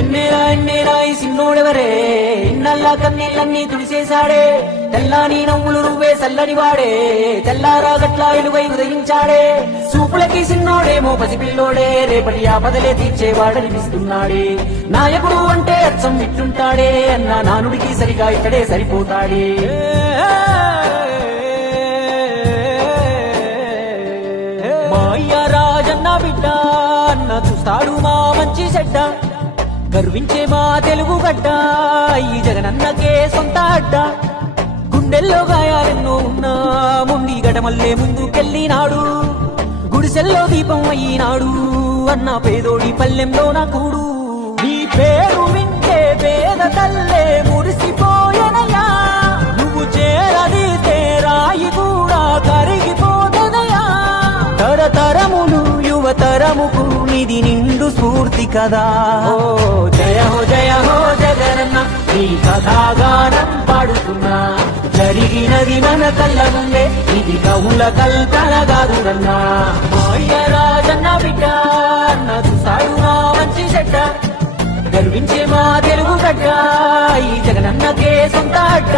ఎన్నేరా ఎన్నేరా ఈ సిన్నోడెవరే? ఇన్నల్లా కన్నీళ్ళన్నీ తుడిసేశాడే. తెల్లాని నవ్వులు నువ్వే చల్లని వాడే. తెల్లారా గట్ల ఇలువై ఉదయించాడే. సూపులకి సిన్నోడేమో పసిపిల్లోడే. రేపటి ఆపదలే తీర్చేవాడనిపిస్తున్నాడే. నాయకుడు అంటే అచ్చం ఇట్టుంటాడే అన్న నానుడికి సరిగా ఇక్కడే సరిపోతాడే. మా అయ్య రాజన్న బిడ్డ అన్న చూస్తాడు మా మంచి చెడ్డ. గర్వించే మా తెలుగు గడ్డ ఈ జగనన్నకే సొంత అడ్డ. గుండెల్లో గాయాలెన్నో ఉన్నా ముండి గడమల్లే ముందుకెళ్ళినాడు. గుడిసెల్లో దీపం అయినాడు అన్న పేదోడి పల్లెంలో నా కూడు. నీ పేరు వింటే పేద తల్లే మురిసిపోయనయా నువ్వు చేరది తేరాయి కూడా కరిగిపోతదయా తరతరములు యువతరముకు నిధి నిండు స్ఫూర్తి కదా. ఓ జయ హో జయ హో జగనన్న నీ కథాగానం పాడుతున్నా. జరిగినది మన కళ్ళ ముందే ఇది కవుల కల్పన కాదురన్నా. రాజన్న బిడ్డ నాకు సాడు నా మంచి చెడ్డ. గర్వించే మా తెలుగు గడ్డ ఈ జగనన్నకే సొంత అడ్డ.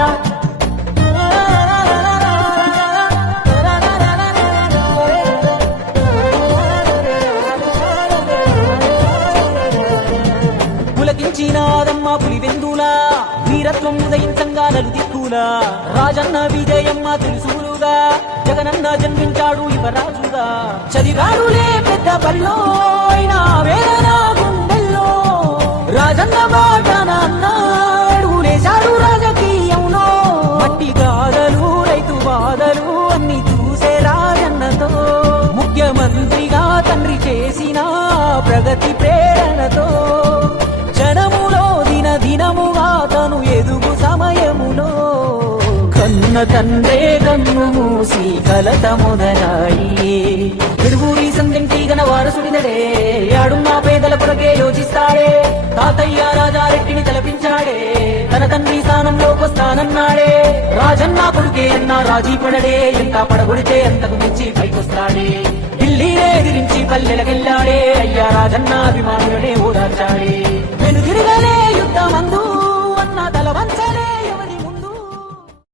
పులకించినాదమ్మ పులివెందులా? వీరత్వం ఉదయించంగా నలుదిక్కులా? రాజన్న విజయమ్మ తెలుసులుగా జగనన్న జన్మించాడు యువరాజుగా? చదివాడులే పెద్ద పల్లో అయినా వేదన గుండెల్లో. రాజన్న బాటన అన్నాడులేశాడు రాజకీయంలో. మట్టి గాథలు రైతు బాధలు అన్ని చూసే రాజన్నతో. ముఖ్యమంత్రిగా తండ్రి చేసిన ప్రగతి ప్రేరణతో. కన్న తండ్రే కన్ను మూసి కలత మొదలాయి. ఎడుగురి సందింటి గన వారసుడినడే ఆడున్న పేదల కొరకే యోచిస్తాడే. తాతయ్య రాజారెడ్డిని తలపించాడే తన తండ్రి స్థానంలోకొస్తానన్నాడే రాజన్న కొడుకే అన్న రాజీ పడడే ఎంత పడగొడితే అంతకు మించి పైకొస్తాడే. ఢిల్లీనే ఎదిరించి పల్లెలకెళ్ళాడే అయ్యా రాజన్న అభిమానులనే ఓదార్చాడే.